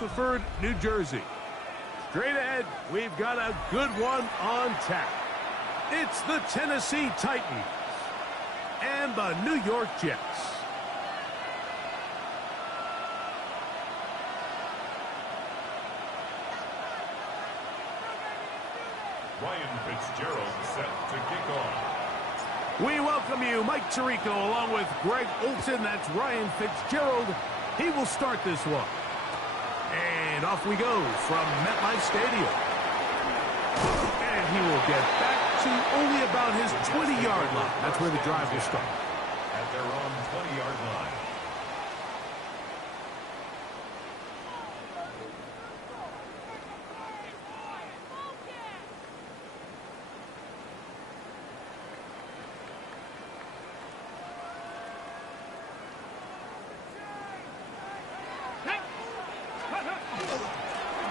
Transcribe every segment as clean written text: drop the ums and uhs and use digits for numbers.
Rutherford, New Jersey. Straight ahead, we've got a good one on tap. It's the Tennessee Titans and the New York Jets. Ryan Fitzgerald set to kick off. We welcome you, Mike Tirico, along with Greg Olson. That's Ryan Fitzgerald. He will start this one. And off we go from MetLife Stadium. And he will get back to only about his 20-yard line. That's where the drive will start. At their own 20-yard line.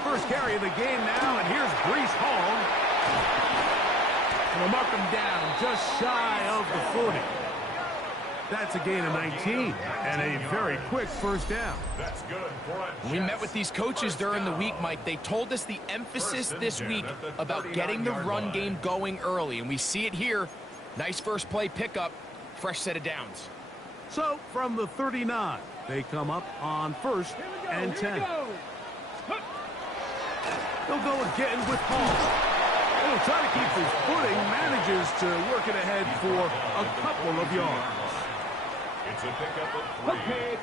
First carry of the game now, and here's Breece Hall. We'll mark him down just shy of the 40. That's a gain of 19 and a very quick first down. That's good for a We met with these coaches during the week, Mike. They told us the emphasis this week about getting the run game going early, and we see it here. Nice first play pickup, fresh set of downs. So from the 39, they come up on 1st and 10. They'll go again with Hall. He'll try to keep his footing, manages to work it ahead for a couple of yards. It's a pickup of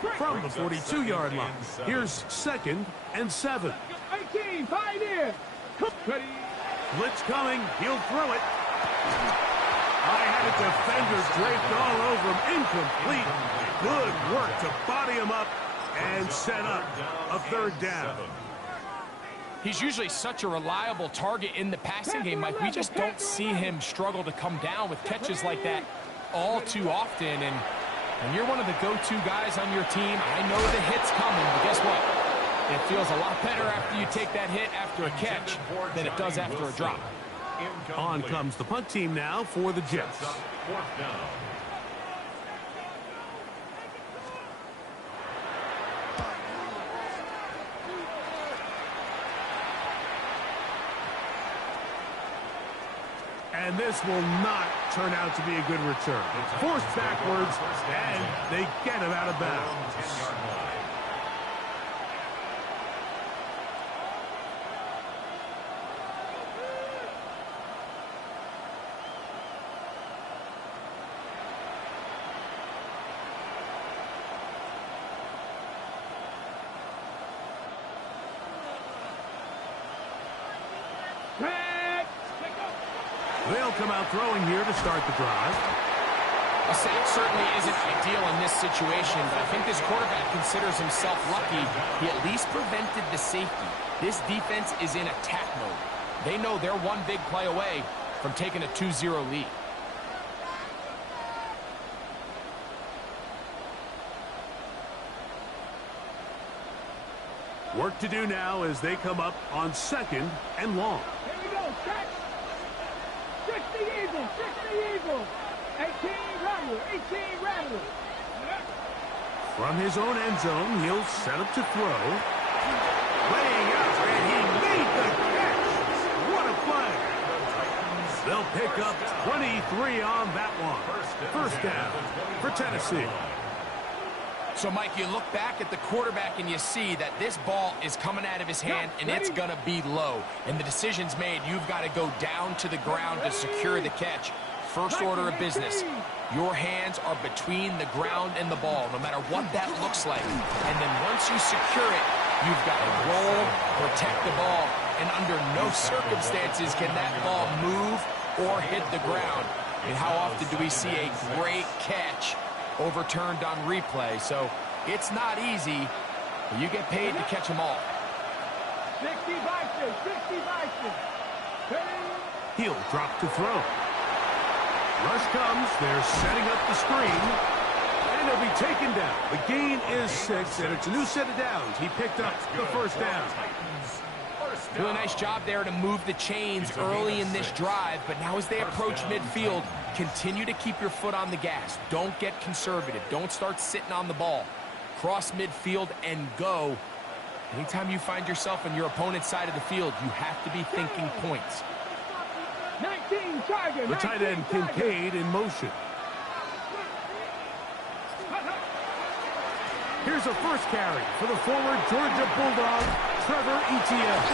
3. From the 42-yard line, here's 2nd and 7. 18, fight in. Blitz coming, he'll throw it. I had a defender draped all over him, incomplete. Good work to body him up and set up a 3rd down. He's usually such a reliable target in the passing game, Mike. We just don't see him struggle to come down with catches like that all too often. And when you're one of the go-to guys on your team, I know the hit's coming, but guess what? It feels a lot better after you take that hit after a catch than it does after a drop. On comes the punt team now for the Jets. 4th down. And this will not turn out to be a good return. Forced backwards, and they get him out of bounds. 10-yard line. They'll come out throwing here to start the drive. A sack certainly isn't ideal in this situation, but I think this quarterback considers himself lucky. He at least prevented the safety. This defense is in attack mode. They know they're one big play away from taking a 2-0 lead. Work to do now as they come up on 2nd and long. Here we go, catch. 60 Eagles, 60 Eagles. 18 Rattler, 18 Rattler. From his own end zone, he'll set up to throw. Laying out, and he made the catch. What a play. They'll pick up 23 on that one. First down for Tennessee. So, Mike, you look back at the quarterback and you see that this ball is coming out of his hand and it's going to be low. And the decision's made. You've got to go down to the ground to secure the catch. First order of business. Your hands are between the ground and the ball, no matter what that looks like. And then once you secure it, you've got to roll, protect the ball. And under no circumstances can that ball move or hit the ground. And how often do we see a great catch overturned on replay? So it's not easy, but you get paid to catch them all. 60 Bison, 60 Bison. He'll drop to throw. Rush comes, they're setting up the screen, and he'll be taken down. The gain is 6, and it's a new set of downs. He picked up the first down. Really nice job there to move the chains early in this drive, but now as they approach midfield, continue to keep your foot on the gas. Don't get conservative. Don't start sitting on the ball. Cross midfield and go. Anytime you find yourself on your opponent's side of the field, you have to be thinking points. 19 Tiger. The tight end Kincaid in motion. Here's a first carry for the former Georgia Bulldog, Trevor Etienne.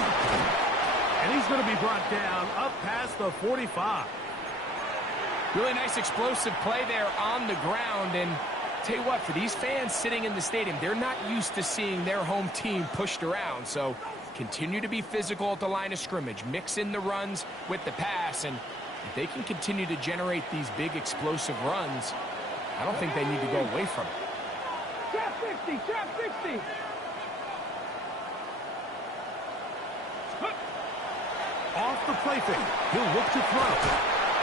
And he's going to be brought down up past the 45. Really nice explosive play there on the ground. And tell you what, for these fans sitting in the stadium, they're not used to seeing their home team pushed around. So continue to be physical at the line of scrimmage. Mix in the runs with the pass. And if they can continue to generate these big explosive runs, I don't think they need to go away from it. Trap 60, trap 60. Off the play fake. He'll look to throw.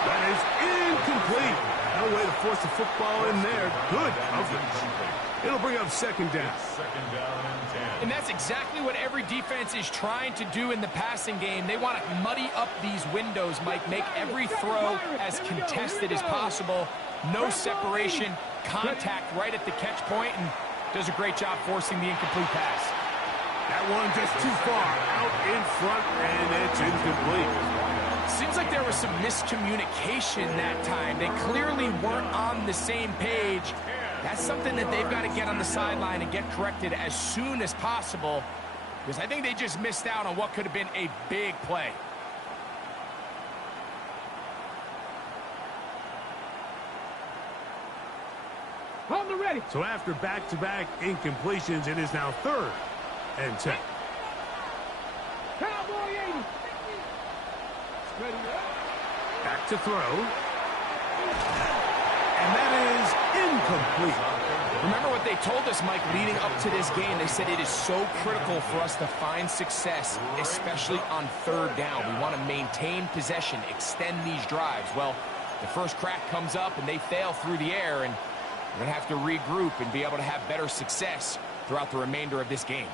That is incomplete. No way to force the football in there. Good coverage. It'll bring up second down. Second down and 10. And that's exactly what every defense is trying to do in the passing game. They want to muddy up these windows, Mike, make every throw as contested as possible. No separation, contact right at the catch point, and does a great job forcing the incomplete pass. That one just too far out in front, and it's incomplete. Seems like there was some miscommunication that time. They clearly weren't on the same page. That's something that they've got to get on the sideline and get corrected as soon as possible, because I think they just missed out on what could have been a big play. On the ready. So after back-to-back incompletions, it is now 3rd and 10. Cowboy 80. Ready. Back to throw. And that is incomplete. Remember what they told us, Mike, leading up to this game. They said it is so critical for us to find success, especially on 3rd down. We want to maintain possession, extend these drives. Well, the first crack comes up and they fail through the air, and we're going to have to regroup and be able to have better success throughout the remainder of this game.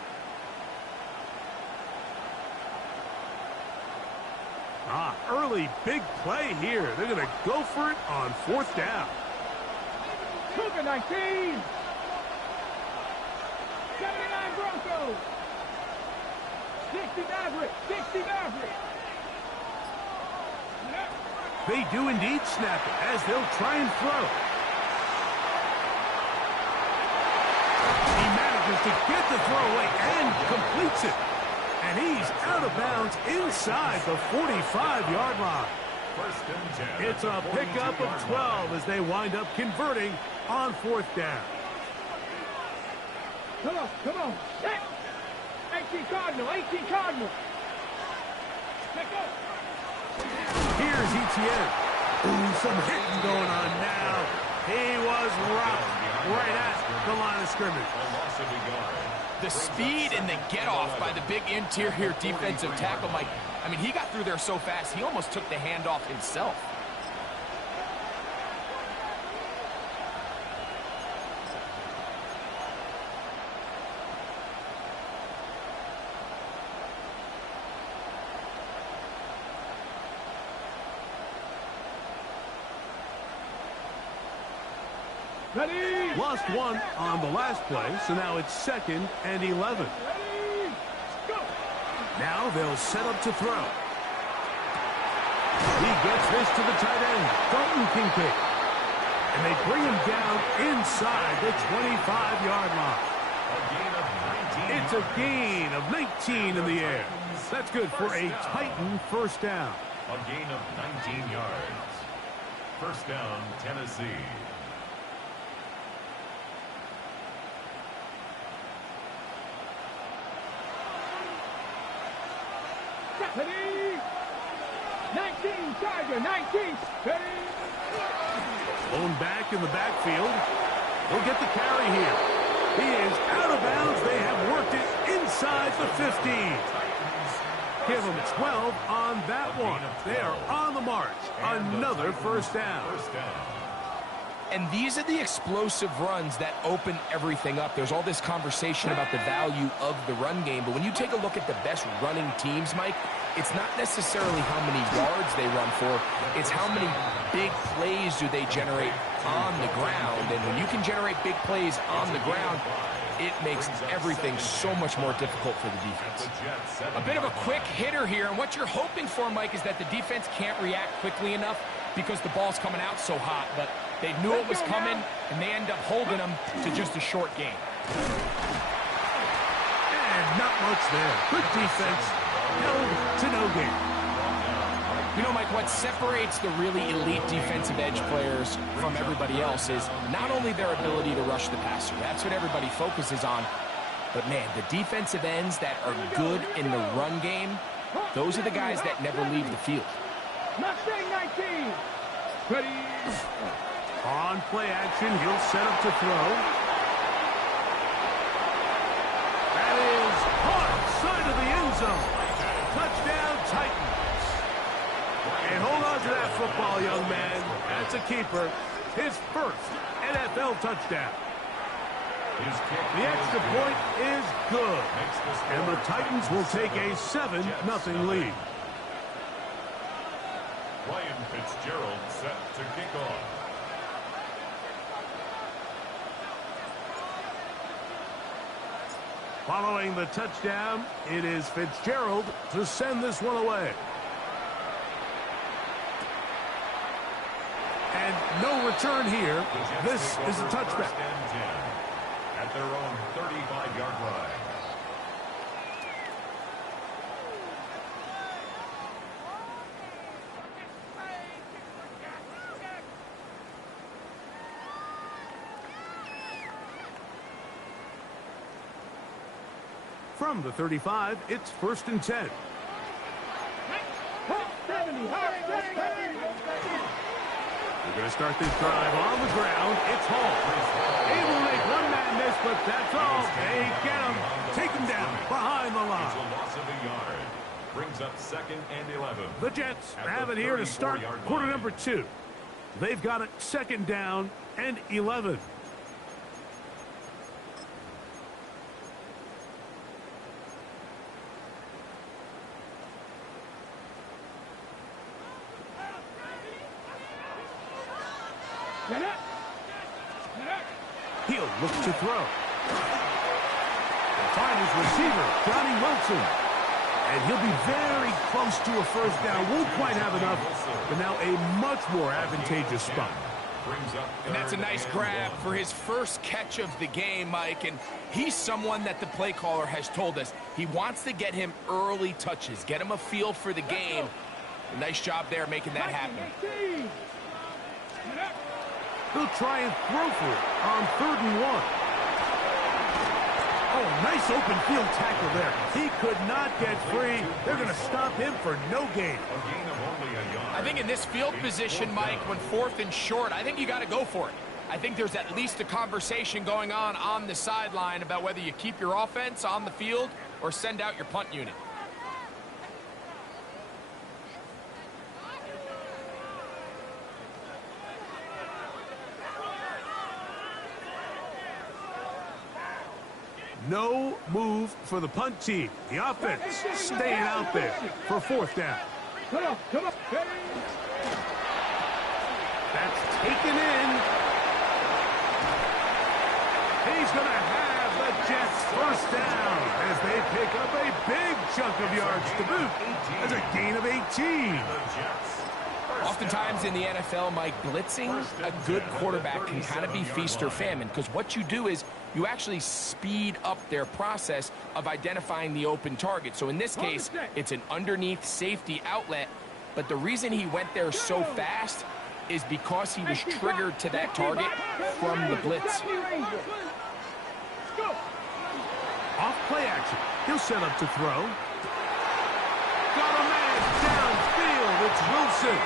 Early big play here. They're going to go for it on 4th down. Cougar 19. 79 Broncos. 60 Maverick. 60 Maverick. They do indeed snap it as they'll try and throw. He manages to get the throw away and completes it. And he's out of bounds inside the 45-yard line. First and 10. It's a pickup of 12 as they wind up converting on 4th down. Come on, come on. 18 Cardinal, 18 Cardinal. Let go. Here's Etienne. Ooh, some hitting going on now. He was rocked right at the line of scrimmage. A loss of a yard. The speed and the get-off by the big interior defensive tackle, Mike. I mean, he got through there so fast, he almost took the handoff himself. Ready. Lost one on the last play, so now it's 2nd and 11. Ready. Go. Now they'll set up to throw. He gets this to the tight end, Dalton Kincaid. And they bring him down inside the 25-yard line. A gain of 19. It's a gain of 19 in the air. That's good for a Titan first down. A gain of 19 yards. First down, Tennessee. Ready. 19 Tiger, 19. Ready. Blown back in the backfield. He'll get the carry here. He is out of bounds. They have worked it inside the 15. Give them 12 on that one. They are on the march. Another first down. And these are the explosive runs that open everything up. There's all this conversation about the value of the run game, but when you take a look at the best running teams, Mike, it's not necessarily how many yards they run for, it's how many big plays do they generate on the ground. And when you can generate big plays on the ground, it makes everything so much more difficult for the defense. A bit of a quick hitter here, and what you're hoping for, Mike, is that the defense can't react quickly enough because the ball's coming out so hot, but they knew it was coming, and they end up holding them to just a short game. And not much there. Good defense. Held to no gain. You know, Mike, what separates the really elite defensive edge players from everybody else is not only their ability to rush the passer. That's what everybody focuses on. But, man, the defensive ends that are good in the run game, those are the guys that never leave the field. Mustang 19. Ready. On play action, he'll set up to throw. That is caught side of the end zone. Touchdown, Titans. And hold on to that football, young man. That's a keeper. His first NFL touchdown. The extra point is good. And the Titans will take a 7-0 lead. Ryan Fitzgerald set to kick off. Following the touchdown, it is Fitzgerald to send this one away. And no return here. This is a touchback. At their own 35-yard line. From the 35, it's 1st and 10. 70. We're going to start this drive on the ground. It's Hall. Able to make one man miss, but that's all. They get him. Take him down behind the It's line. a loss of a yard. Brings up 2nd and 11. The Jets have it here to start quarter number 2. They've got it 2nd down and 11. He'll look to throw. And find his receiver, Johnny Wilson. And he'll be very close to a first down. Won't quite have enough, but now a much more advantageous spot. And that's a nice grab for his first catch of the game, Mike. And he's someone that the play caller has told us he wants to get him early touches, get him a feel for the game. A nice job there making that happen. He'll try and throw for it on 3rd and 1. Oh, nice open field tackle there. He could not get free. They're going to stop him for no gain. I think in this field position, Mike, when 4th and short, I think you got to go for it. I think there's at least a conversation going on the sideline about whether you keep your offense on the field or send out your punt unit. No move for the punt team. The offense staying out there for 4th down. Come on. That's taken in. He's going to have the Jets first down as they pick up a big chunk of yards to boot. That's a gain of 18. Oftentimes in the NFL, Mike, blitzing a good quarterback can kind of be feast or famine, because what you do is you actually speed up their process of identifying the open target. So in this case, it's an underneath safety outlet, but the reason he went there so fast is because he was triggered to that target from the blitz. Off play action. He'll set up to throw. Got a man downfield. It's Wilson.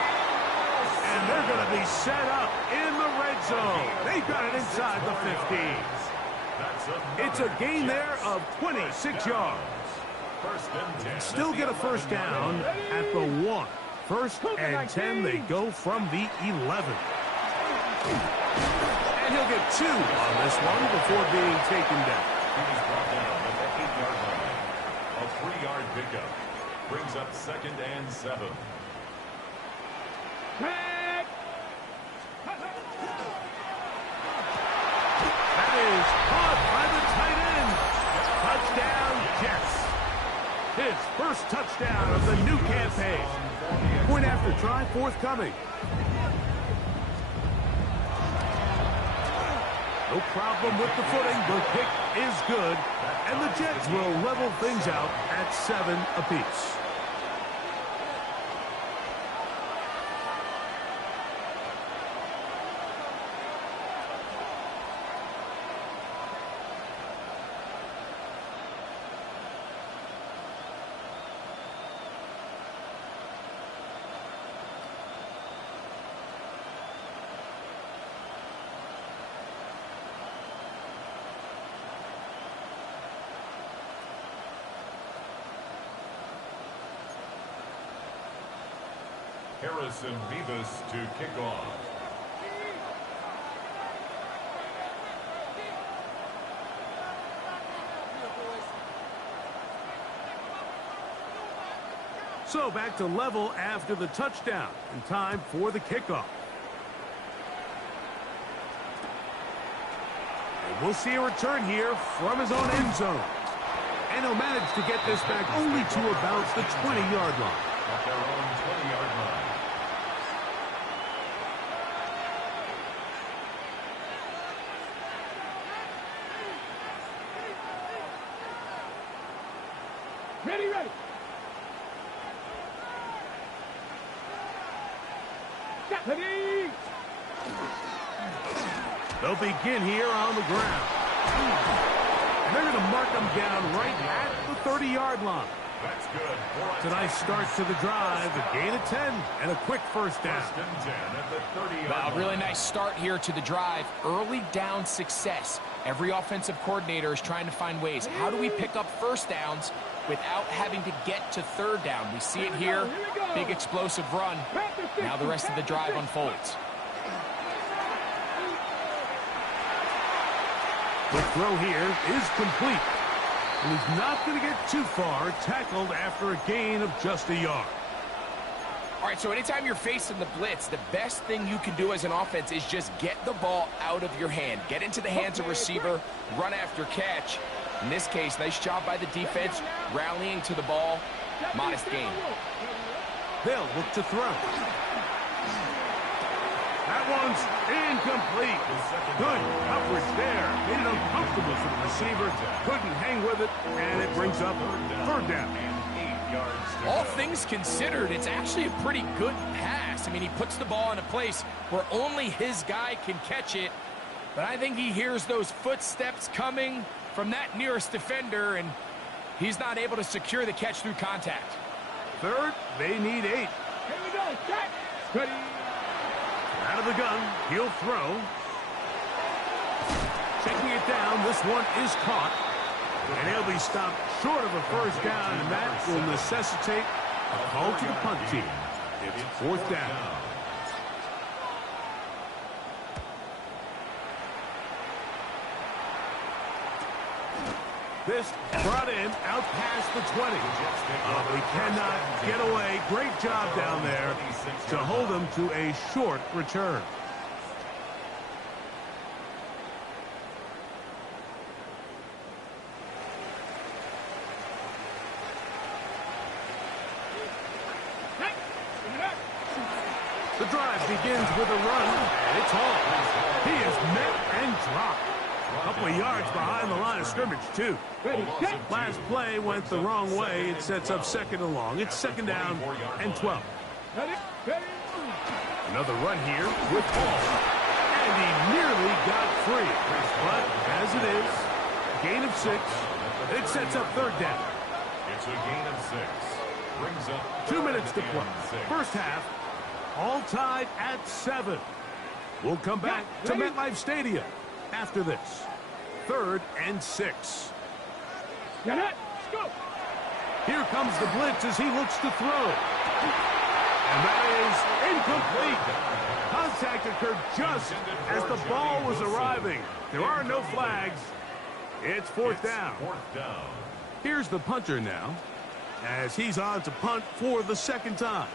And they're going to be set up in the red zone. They got it inside the 15. It's a gain there of 26 yards. Still get a first down at the 1. 1st and 10, they go from the 11. And he'll get 2 on this one before being taken down. He was brought down at the 8-yard line. A 3-yard pickup. Brings up 2nd and 7. That is caught by the tight His first touchdown of the new campaign. Point after try forthcoming. No problem with the footing. The kick is good. And the Jets will level things out at 7 apiece. Harrison Vivas to kick off. So back to level after the touchdown, and time for the kickoff. And we'll see a return here from his own end zone. And he'll manage to get this back only to about the 20-yard line. At their own 20-yard line. Ready. Ready. They'll begin here on the ground. And they're going to mark them down right at the 30-yard line. That's good. It's a nice start to the drive. A gain of 10 and a quick first down. First and 10 at the 30-yard line. A really nice start here to the drive. Early down success. Every offensive coordinator is trying to find ways. How do we pick up first downs without having to get to third down? We see it here. Big explosive run. Now the rest of the drive unfolds. The throw here is complete. And he's not going to get too far, tackled after a gain of just a yard. All right, so anytime you're facing the blitz, the best thing you can do as an offense is just get the ball out of your hand. Get into the hands of receiver, run after catch. In this case, nice job by the defense, rallying to the ball. Modest gain. They'll look to throw. That one's incomplete. Good coverage there. Made it uncomfortable for the receiver. Couldn't hang with it, and it brings up third down. All things considered, it's actually a pretty good pass. I mean, he puts the ball in a place where only his guy can catch it. But I think he hears those footsteps coming from that nearest defender, and he's not able to secure the catch through contact. Third, they need 8. Here we go. Set. Ready. Out of the gun, he'll throw. Checking it down, this one is caught. And he'll be stopped short of a first down, and that will necessitate a call to the punt team. It's fourth down. This brought in out past the 20. We cannot get away. Great job down there to hold them to a short return. The drive begins with a run, and it's all. He is met and dropped. A couple of yards behind the line of scrimmage, too. Last play went the wrong way. It sets up second and long. It's second down and 12. Another run here with ball. And he nearly got free. But as it is, gain of 6. It sets up third down. It's a gain of 6. Brings up 2 minutes to play. First half, all tied at 7. We'll come back to MetLife Stadium after this. Third and 6. Here comes the blitz as he looks to throw. And that is incomplete. Contact occurred just as the ball was arriving. There are no flags. It's fourth down. Here's the punter now, as he's on to punt for the second time.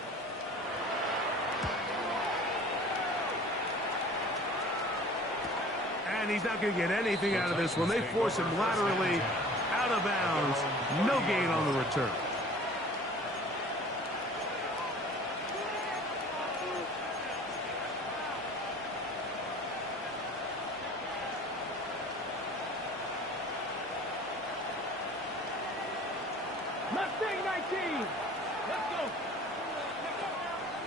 And he's not going to get anything out of this one. They force him laterally out of bounds. No gain on the return. Mustang 19. Let's go.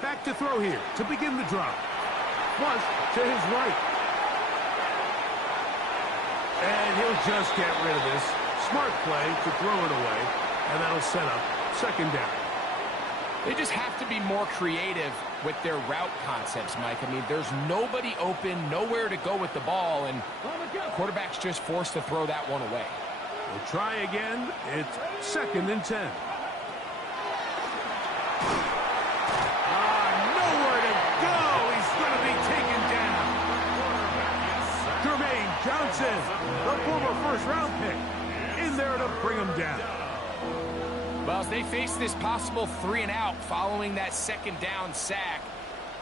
Back to throw here to begin the drive. Flush to his right. And he'll just get rid of this. Smart play to throw it away. And that'll set up second down. They just have to be more creative with their route concepts, Mike. I mean, there's nobody open, nowhere to go with the ball, and quarterback's just forced to throw that one away. We'll try again. It's 2nd and 10. Nowhere to go. He's going to be taken down. Jermaine Johnson, the former first-round pick, in there to bring him down. Well, as they face this possible 3-and-out following that second down sack,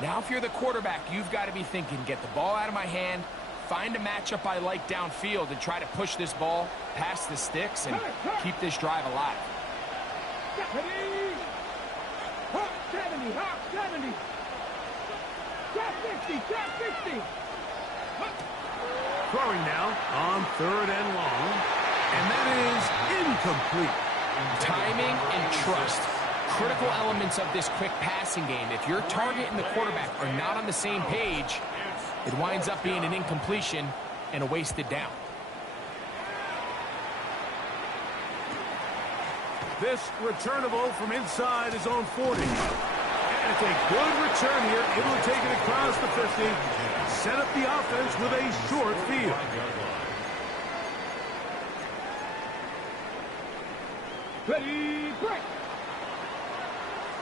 now if you're the quarterback, you've got to be thinking, get the ball out of my hand, find a matchup I like downfield, and try to push this ball past the sticks and keep this drive alive. Hop 70, hop 70. Drop 50, drop 50. Throwing now on 3rd and long, and that is incomplete. Timing and trust, critical elements of this quick passing game. If your target and the quarterback are not on the same page, it winds up being an incompletion and a wasted down. This returnable from inside his own 40. And it's a good return here, able to take it across the 50, set up the offense with a short field. Ready, break.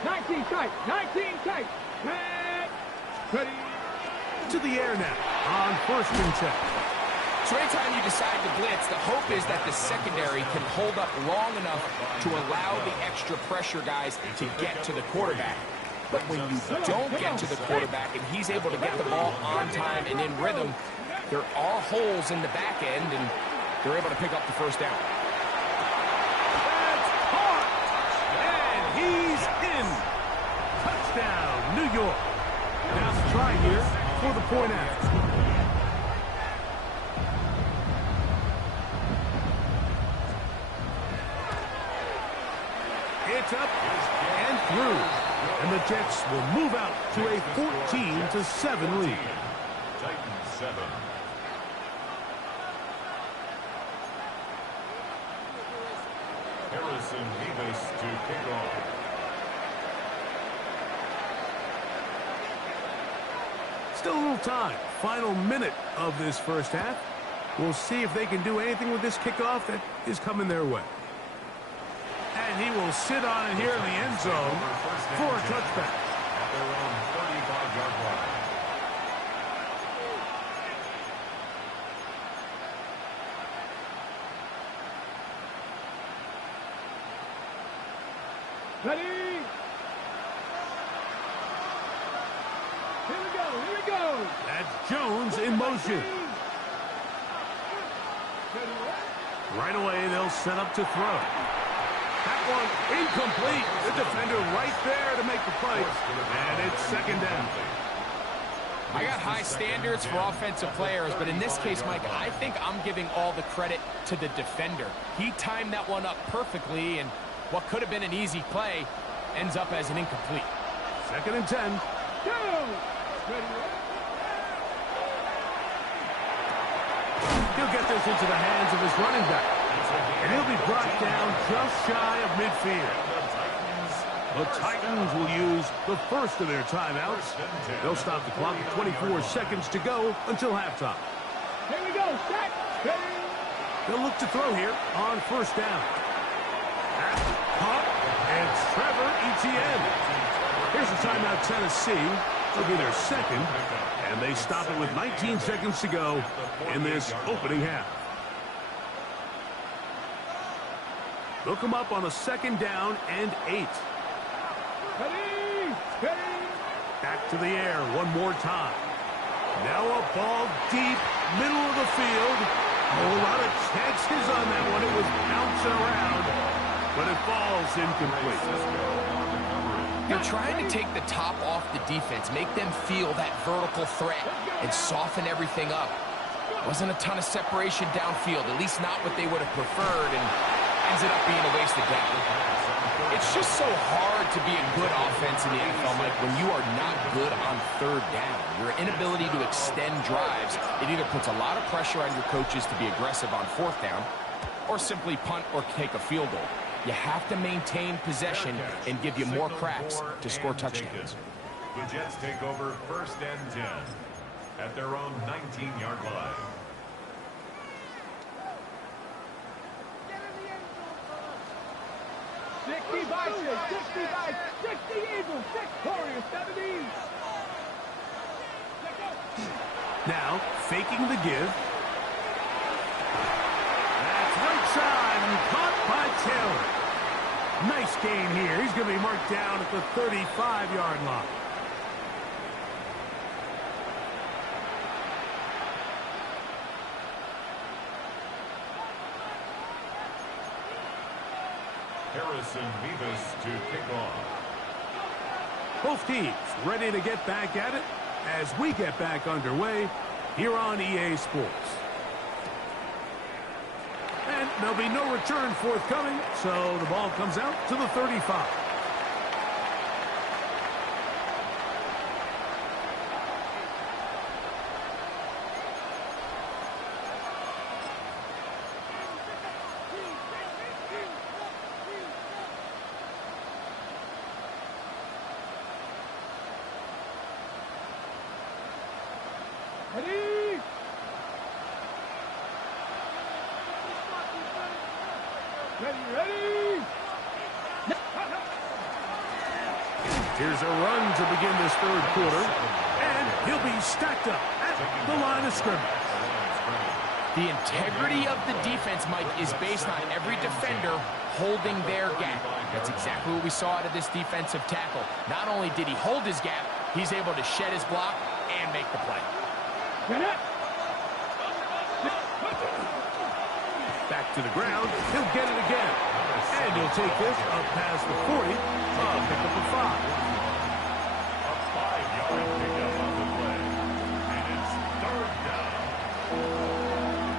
19 tight, 19 tight. Ready. To the air now on 1st and 10. So anytime you decide to blitz, the hope is that the secondary can hold up long enough to allow the extra pressure guys to get to the quarterback. But when you don't get to the quarterback and he's able to get the ball on time and in rhythm, there are holes in the back end, and they're able to pick up the first down. He's in. Touchdown, New York. Now the try here for the point after. It's up and through. And the Jets will move out to a 14-7 lead. Titans 7. Harrison Davis to kick off. Still a little time. Final minute of this first half. We'll see if they can do anything with this kickoff that is coming their way. And he will sit on it here in the end zone for a touchback. At their own 35-yard line. Ready. Here we go. That's Jones in motion. Right away, they'll set up to throw. That one incomplete. The defender right there to make the play. And it's 2nd down. I got high standards for offensive players, but in this case, Mike, I think I'm giving all the credit to the defender. He timed that one up perfectly, and what could have been an easy play ends up as an incomplete. 2nd and 10. He'll get this into the hands of his running back. And he'll be brought down just shy of midfield. The Titans will use the first of their timeouts. They'll stop the clock with 24 seconds to go until halftime. Here we go, set. They'll look to throw here on 1st down. That's caught, and Trevor Etienne. Here's a timeout, Tennessee. It'll be their 2nd, and they stop it with 19 seconds to go in this opening half. They'll come up on a 2nd down and 8. Back to the air one more time. Now a ball deep, middle of the field. A lot of chances on that one. It was bouncing around, but it falls incomplete. They're trying to take the top off the defense, make them feel that vertical threat, and soften everything up. Wasn't a ton of separation downfield, at least not what they would have preferred, and ends up being a wasted down. It's just so hard to be a good offense in the NFL, Mike, when you are not good on third down. Your inability to extend drives, it either puts a lot of pressure on your coaches to be aggressive on fourth down or simply punt or take a field goal. You have to maintain possession and give you more cracks to score touchdowns. The Jets take over 1st and 10 at their own 19-yard line. Sixty Vikings, 60 Eagles, 6 Warriors, 70. Now, faking the give. That's right side and caught by Taylor. Nice gain here. He's going to be marked down at the 35-yard line. Harrison Mevis to kick off. Both teams ready to get back at it as we get back underway here on EA Sports. And there'll be no return forthcoming, so the ball comes out to the 35. Ready? Ready? Here's a run to begin this third quarter, and he'll be stacked up at the line of scrimmage. The integrity of the defense, Mike, is based on every defender holding their gap. That's exactly what we saw out of this defensive tackle. Not only did he hold his gap, he's able to shed his block and make the play. Back to the ground, he'll get it again. And he'll take this up past the 40, pick up the 5. A 5-yard pickup on the play. And it's 3rd down.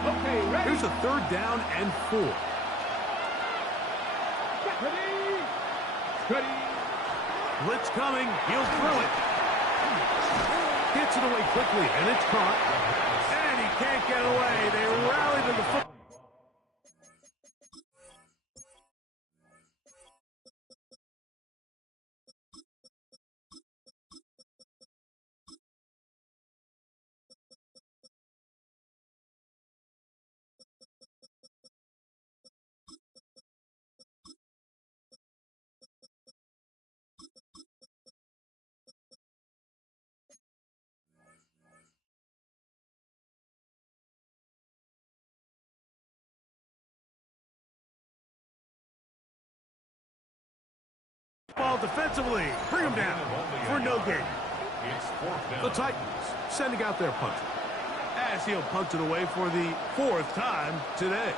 Okay, ready? Here's a 3rd down and 4. Ready? Blitz coming, he'll throw it. Gets it away quickly, and it's caught. And he can't get away. They rally to the foot. Ball defensively. Bring him down for no gain. It's 4th down. The Titans sending out their punter, as he'll punt it away for the 4th time today.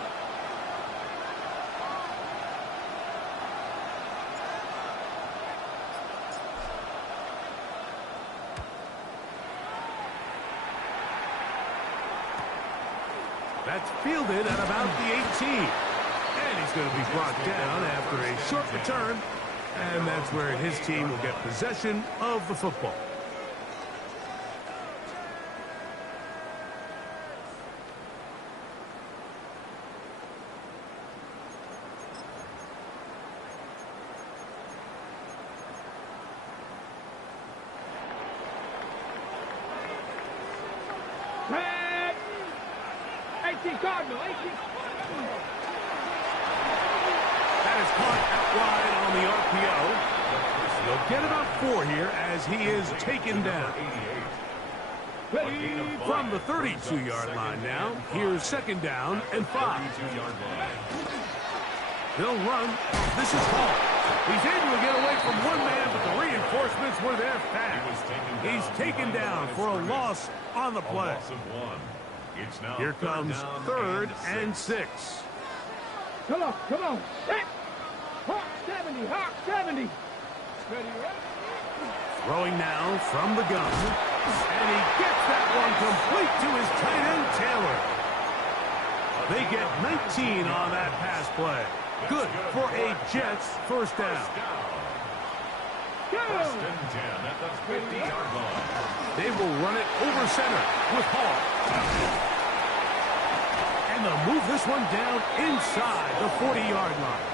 That's fielded at about the 18. And he's going to be brought down after a short return. And that's where his team will get possession of the football. Red! 18 Cardinal, 18. That is caught out wide on the RPO. He'll get about 4 here as he is taken down. Ready? From the 32-yard line now, here's 2nd down and 5. They'll run. This is Hall. He's able to get away from one man, but the reinforcements were there fast. He's taken down for a loss on the play. Here comes 3rd and 6. Come on. Hit! Hawk 70, Hawk 70. Ready, ready? Throwing now from the gun. And he gets that one complete to his tight end, Taylor. They get 19 on that pass play. Good for a Jets first down. First and 10 at the 50-yard line. They will run it over center with Hall. And they'll move this one down inside the 40-yard line.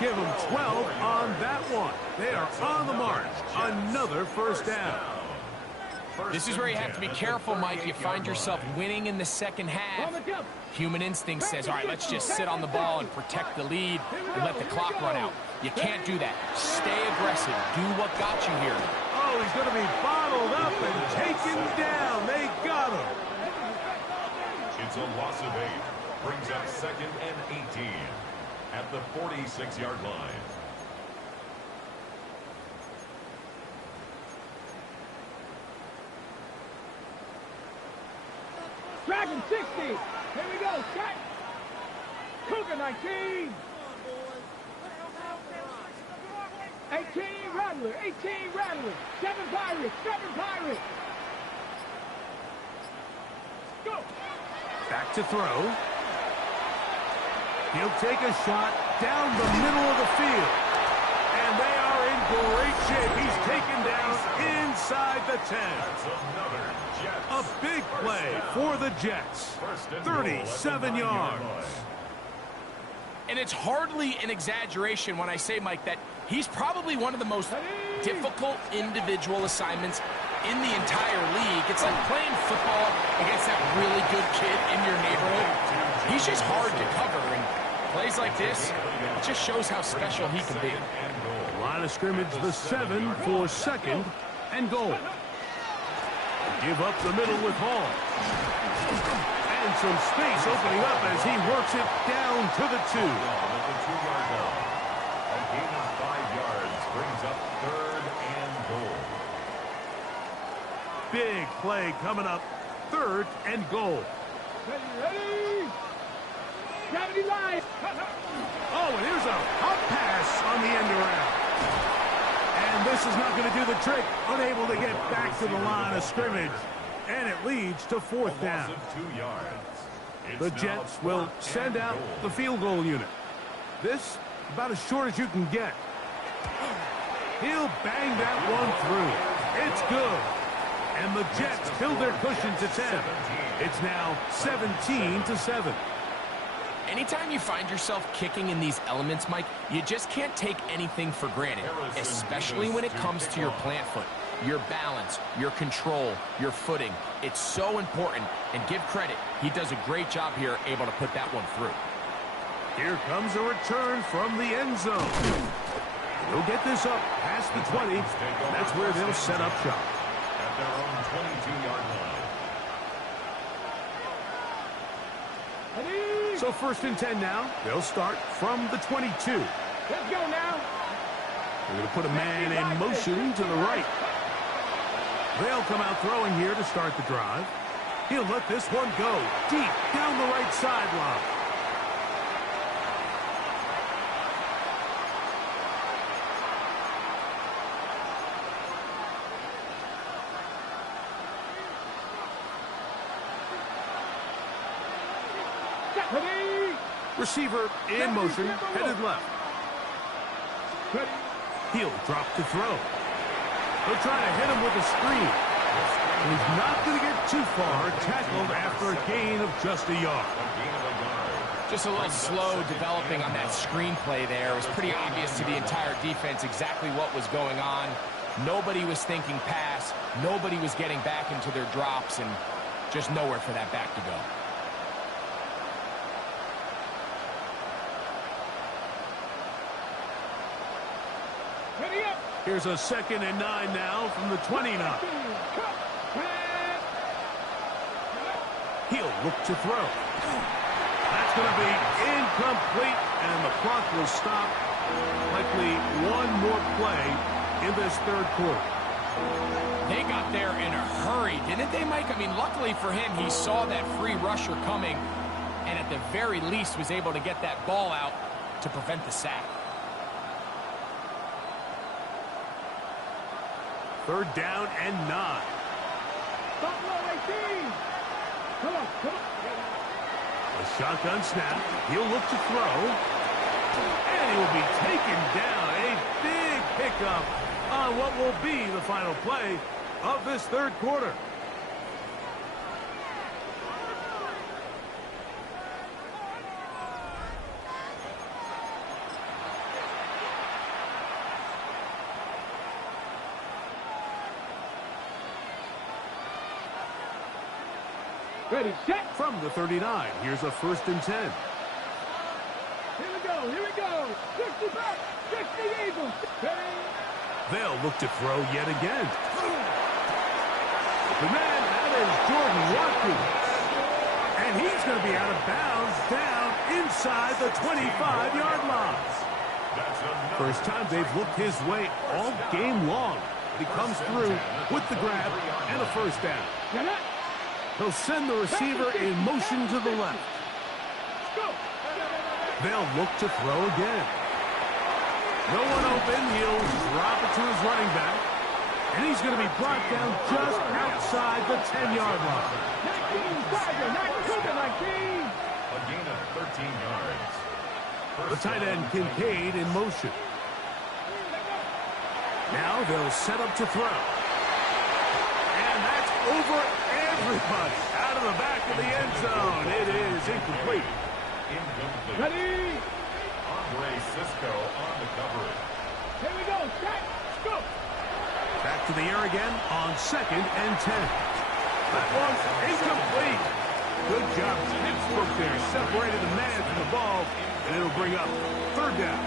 Give them 12 on that one. They are on the march. Another first down. This is where you have to be careful, Mike. You find yourself winning in the second half. Human instinct says, all right, let's just sit on the ball and protect the lead and let the clock run out. You can't do that. Stay aggressive. Do what got you here. Oh, he's going to be bottled up and taken down. They got him. It's a loss of 8. Brings up second and 18 at the 46-yard line. Dragon 60. Here we go. Set. Cougar 19. 18 Rattler. 18 Rattler. 7 Pirates. 7 Pirates. Go. Back to throw. He'll take a shot down the middle of the field. And they are in great shape. He's taken down inside the 10. That's another Jets. A big play for the Jets. 37 yards. And it's hardly an exaggeration when I say, Mike, that he's probably one of the most difficult individual assignments in the entire league. It's like playing football against that really good kid in your neighborhood. He's just hard to cover, and plays like this, it just shows how special he can be. Line of scrimmage, the 7 for second and goal. Give up the middle with Hall. And some space opening up as he works it down to the 2. At the 2-yard line. A gain of 5 yards brings up third and goal. Big play coming up. Third and goal. Ready. Gravity line. Oh, and here's a hop pass on the end around. And this is not going to do the trick. Unable to get back to the line of scrimmage. And it leads to fourth down. 2 yards. The Jets will send out the field goal unit. This, about as short as you can get. He'll bang that one through. It's good. And the Jets build their cushion to 10. It's now 17-7. Anytime you find yourself kicking in these elements, Mike, you just can't take anything for granted, especially when it comes to your plant foot, your balance, your control, your footing. It's so important, and give credit. He does a great job here, able to put that one through. Here comes a return from the end zone. He'll get this up past the 20. That's where they'll set up shop. At their own 22-yard line. So first and 10 now. They'll start from the 22. Let's go now. They're going to put a man in motion to the right. They'll come out throwing here to start the drive. He'll let this one go deep down the right sideline. Receiver in motion, headed left. He'll drop to throw. They'll try to hit him with a screen. And he's not going to get too far, tackled after a gain of just a yard. Just a little slow developing on that screenplay there. It was pretty obvious to the entire defense exactly what was going on. Nobody was thinking pass. Nobody was getting back into their drops, and just nowhere for that back to go. Here's a 2nd and 9 now from the 29. He'll look to throw. That's going to be incomplete, and the clock will stop. Likely one more play in this third quarter. They got there in a hurry, didn't they, Mike? I mean, luckily for him, he saw that free rusher coming, and at the very least was able to get that ball out to prevent the sack. Third down and 9. Come on. A shotgun snap. He'll look to throw. And he will be taken down. A big pickup on what will be the final play of this third quarter. Ready, set. From the 39, here's a 1st and 10. Here we go, here we go. 60 back, 60 Eagles. Ready. They'll look to throw yet again. The man, that is Jordan Watkins. And he's going to be out of bounds down inside the 25-yard line. First time they've looked his way all game long. But he comes through with the grab and a 1st down. He'll send the receiver in motion to the left. They'll look to throw again. No one open. He'll drop it to his running back. And he's going to be brought down just outside the 10-yard line. 19, Tiger, 19. A gain of 13 yards. The tight end Kincaid in motion. Now they'll set up to throw. And that's over everybody out of the back of the end zone. It is incomplete. Ready. Andre Cisco on the coverage. Here we go, set, go. Back to the air again on 2nd and 10. That one's incomplete. Good job. Pittsburgh there separated the man from the ball, and it'll bring up 3rd down.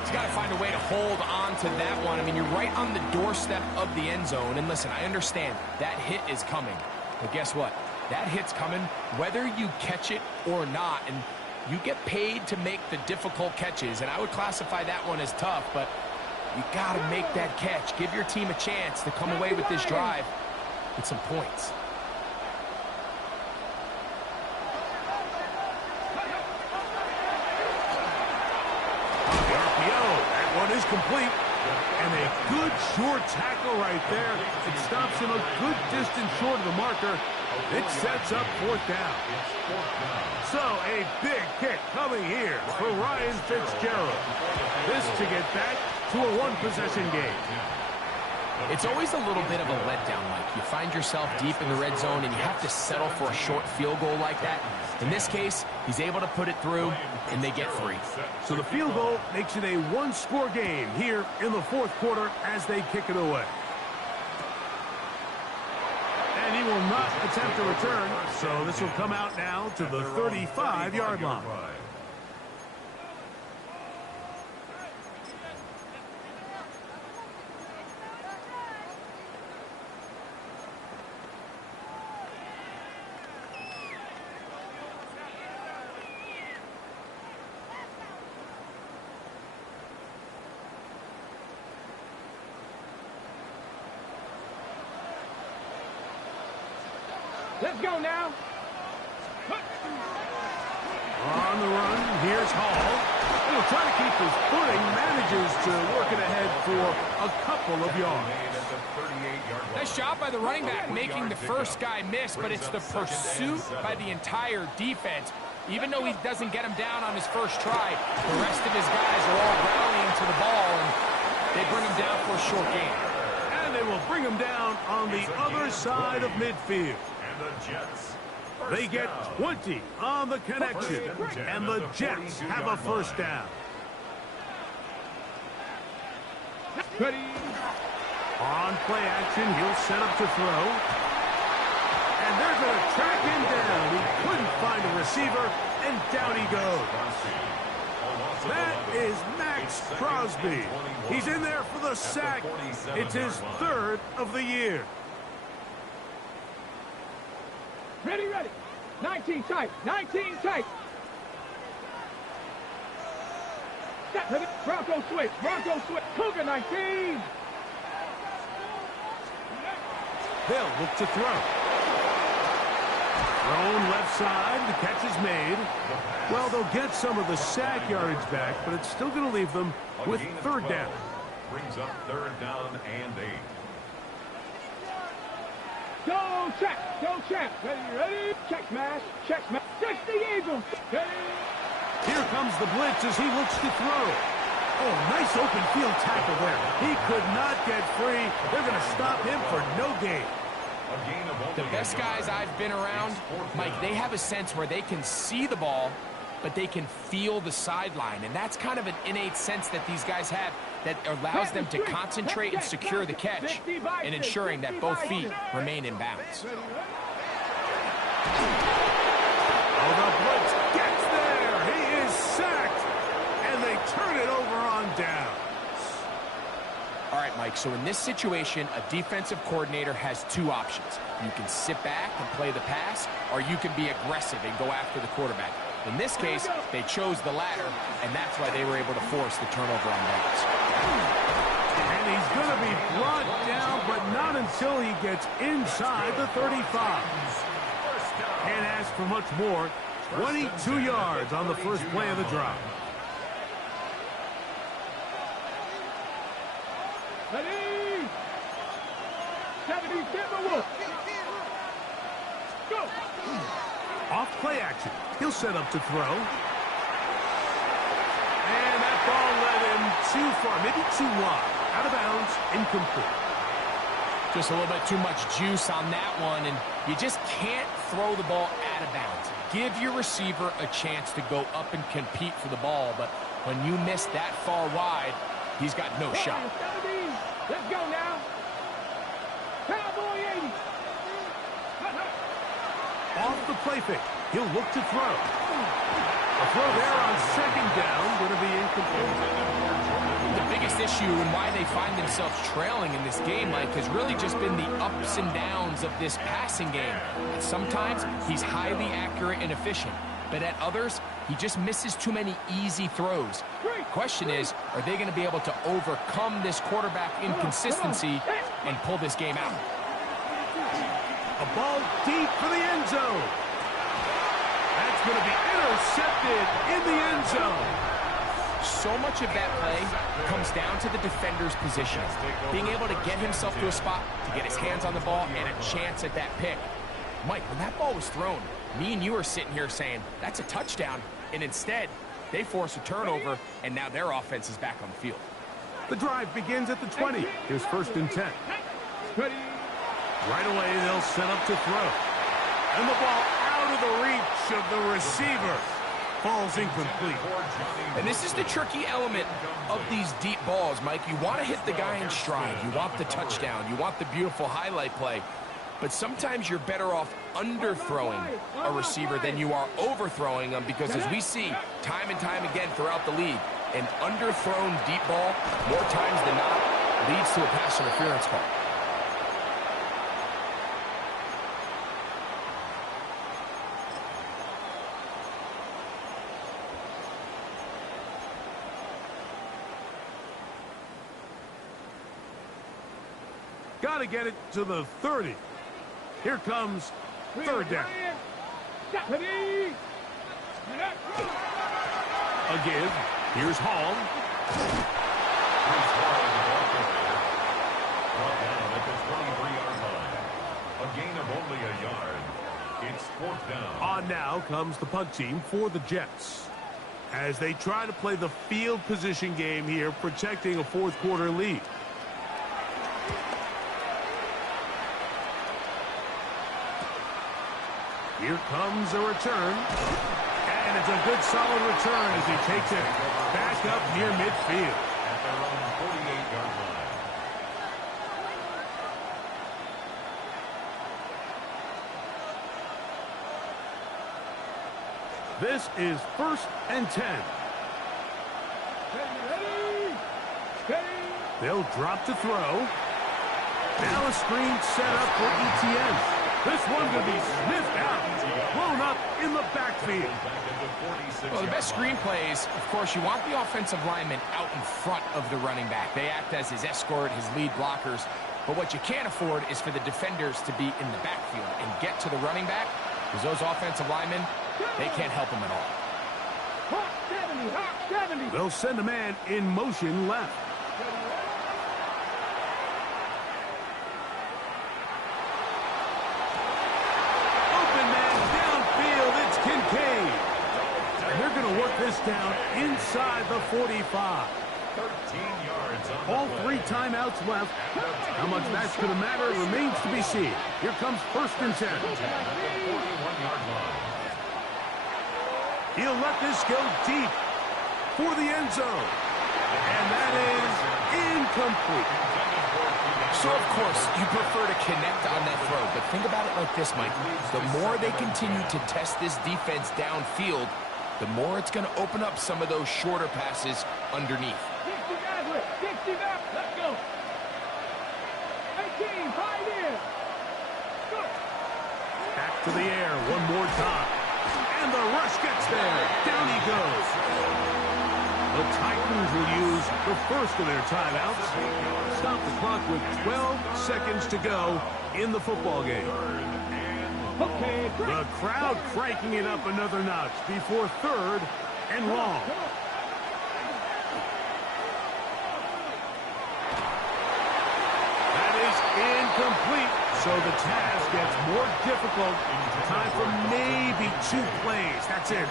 He's got to find a way to hold on to that one. I mean, you're right on the doorstep of the end zone. And listen, I understand that hit is coming. But guess what? That hit's coming whether you catch it or not. And you get paid to make the difficult catches. And I would classify that one as tough, but you got to make that catch. Give your team a chance to come away with this drive with some points. Is complete, and a good short tackle right there. It stops him a good distance short of the marker. It sets up 4th down. So a big kick coming here for Ryan Fitzgerald. This to get back to a 1-possession game. It's always a little bit of a letdown, Mike. You find yourself deep in the red zone and you have to settle for a short field goal like that. In this case, he's able to put it through, and they get 3. So the field goal makes it a 1-score game here in the 4th quarter as they kick it away. And he will not attempt a return, so this will come out now to the 35-yard line. Let's go now. On the run, here's Hall. He'll try to keep his footing, manages to work it ahead for a couple of yards. Nice job by the running back making the first guy miss, but it's the pursuit by the entire defense. Even though he doesn't get him down on his first try, the rest of his guys are all rallying to the ball, and they bring him down for a short gain. And they will bring him down on the other side of midfield. They get 20 on the connection, and the Jets have a 1st down. Ready. On play action, he'll set up to throw. And they're going to track him down. He couldn't find a receiver, and down he goes. That is Max Crosby. He's in there for the sack. It's his 3rd of the year. Ready, ready. 19 tight. 19 tight. Ready. Bronco switch. Bronco switch. Cougar 19. They'll look to throw. Thrown left side. The catch is made. Well, they'll get some of the sack yardage back, but it's still going to leave them with 3rd down. Brings up 3rd down and 8. Go check. Go check. Ready, ready. Check smash. Check smash. 60 Eagles. Ready. Here comes the blitz as he looks to throw. Oh, nice open field tackle there. He could not get free. They're going to stop him for no gain. The best guys I've been around, Mike, they have a sense where they can see the ball, but they can feel the sideline. And that's kind of an innate sense that these guys have that allows them to concentrate and secure the catch and ensuring that both feet remain in bounds. Oh, the blitz gets there. He is sacked. And they turn it over on down. All right, Mike, so in this situation, a defensive coordinator has two options. You can sit back and play the pass, or you can be aggressive and go after the quarterback. In this case, they chose the latter, and that's why they were able to force the turnover on downs. And he's going to be brought down, but not until he gets inside the 35. Can't ask for much more. 22 yards on the first play of the drive. Ready? 70, Timberwolves. Go. Off play action. He'll set up to throw. And that ball led him too far, maybe too wide. Out of bounds, incomplete. Just a little bit too much juice on that one, and you just can't throw the ball out of bounds. Give your receiver a chance to go up and compete for the ball, but when you miss that far wide, he's got no shot. Let's go now. Cowboy 80. Off the play fake. He'll look to throw. A throw there on second down, going to be incomplete. The biggest issue and why they find themselves trailing in this game, Mike, has really just been the ups and downs of this passing game. And sometimes he's highly accurate and efficient, but at others, he just misses too many easy throws. Question is, are they going to be able to overcome this quarterback inconsistency and pull this game out? A ball deep for the end zone. That's going to be intercepted in the end zone. So much of that play comes down to the defender's position. Being able to get himself to a spot, to get his hands on the ball, and a chance at that pick. Mike, when that ball was thrown, me and you are sitting here saying, that's a touchdown. And instead, they force a turnover, and now their offense is back on the field. The drive begins at the 20. Here's 1st and 10. Right away, they'll set up to throw. And the ball out of the reach of the receiver. Falls incomplete. And this is the tricky element of these deep balls, Mike. You want to hit the guy in stride. You want the touchdown. You want the beautiful highlight play. But sometimes you're better off underthrowing a receiver than you are overthrowing them, because as we see time and time again throughout the league, an underthrown deep ball, more times than not, leads to a pass interference call. Got to get it to the 30. Here comes 3rd down. A give. Here's Hall. Brought down at the 23-yard line. A gain of only a yard. It's 4th down. On now comes the punt team for the Jets, as they try to play the field position game here, protecting a 4th quarter lead. Here comes a return. And it's a good solid return as he takes it back up near midfield. At their own 48-yard line. This is 1st and 10. They'll drop to throw. Now a screen set up for ETN. This one going to be sniffed out. Blown up in the backfield. Well, the best screen plays, of course, you want the offensive lineman out in front of the running back. They act as his escort, his lead blockers. But what you can't afford is for the defenders to be in the backfield and get to the running back, because those offensive linemen, they can't help him at all. They'll send a man in motion left. going to work this down inside the 45. 13 yards on All the play. 3 timeouts left. How much that's going to matter remains to be seen. Here comes 1st and 10. At the 41-yard line. He'll let this go deep for the end zone. And that is incomplete. So, of course, you prefer to connect on that throw, but think about it like this, Mike. The more they continue to test this defense downfield, the more it's going to open up some of those shorter passes underneath. 60 guys with 60 up. Let's go. 18, 5 in. Go. Back to the air one more time. And the rush gets there. Down he goes. The Titans will use the first of their timeouts. Stop the clock with 12 seconds to go in the football game. Okay, The crowd cranking it up another notch before 3rd and long. That is incomplete. So the task gets more difficult. Time for maybe 2 plays. That's it.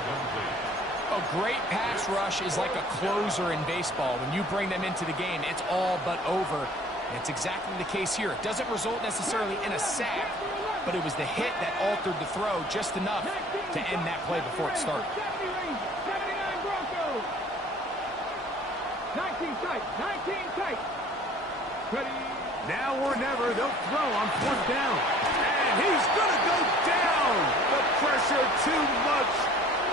A great pass rush is like a closer in baseball. When you bring them into the game, it's all but over. And it's exactly the case here. It doesn't result necessarily in a sack, but it was the hit that altered the throw just enough to end that play before it started. 79 Broncos. 19 tight. 19 tight. Ready. Now or never, they'll throw on 4th down. And he's going to go down. The pressure too much.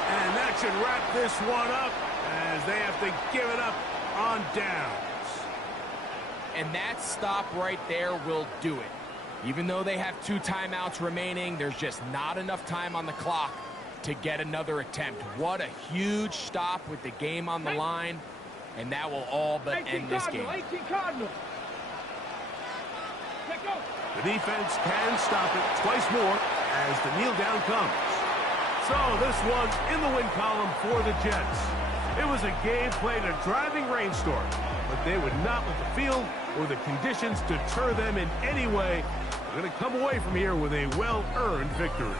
And that should wrap this one up as they have to give it up on downs. And that stop right there will do it. Even though they have 2 timeouts remaining, there's just not enough time on the clock to get another attempt. What a huge stop with the game on the line. And that will all but end this game. 18 Cardinals. Let's go. The defense can stop it twice more as the kneel down comes. So this one's in the win column for the Jets. It was a game played in a driving rainstorm, but they would not let the field or the conditions deter them in any way. They're going to come away from here with a well-earned victory.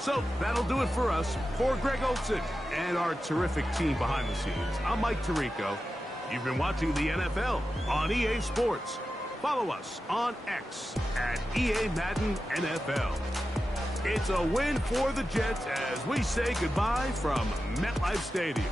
So that'll do it for us. For Greg Olsen and our terrific team behind the scenes, I'm Mike Tirico. You've been watching the NFL on EA Sports. Follow us on X at EA Madden NFL. It's a win for the Jets as we say goodbye from MetLife Stadium.